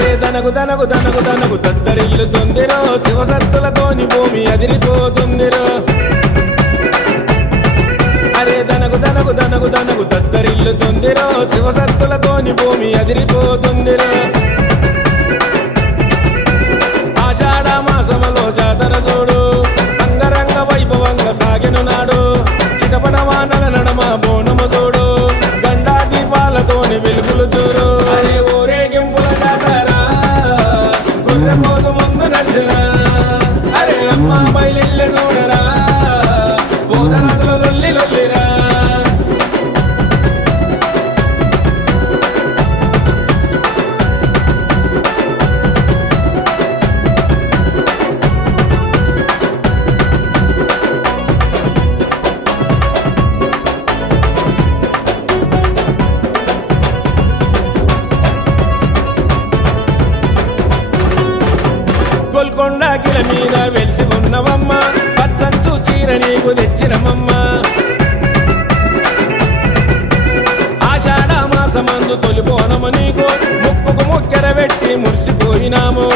అరే దనగు దనగు దనగు దనగు దద్దరిల్లుతుందిరో శివసత్తులతోని భూమి అదిరిపోతుందిరో అరే దనగు దనగు దనగు దనగు దద్దరిల్లుతుందిరో శివసత్తులతోని భూమి అదిరిపోతుందిరో ఆషాఢ మాసములో జాతర చూడు అంగరంగ వైభవంగా సాగెను నాడు చిటపట వానల నడమ బోనము చూడు గండా దీపాలతోని వెలుగులు చూడు అరే ఊరేగింపుల జాతర గుర్రెపోతు ముందు నడిచిరా అరే అమ్మ బయలు చూడరా పోతరాజులు లొల్లి లొల్లిరా గోల్కొండ కిల మీద వెలిసి ఉన్నవమ్మ పచ్చంచు చీర నీకు తెచ్చినమమ్మ ఆషాఢ మాసమందు తొలిపోనము నీకు ముక్కుకు ముక్కెర పెట్టి మురిసిపోయినాము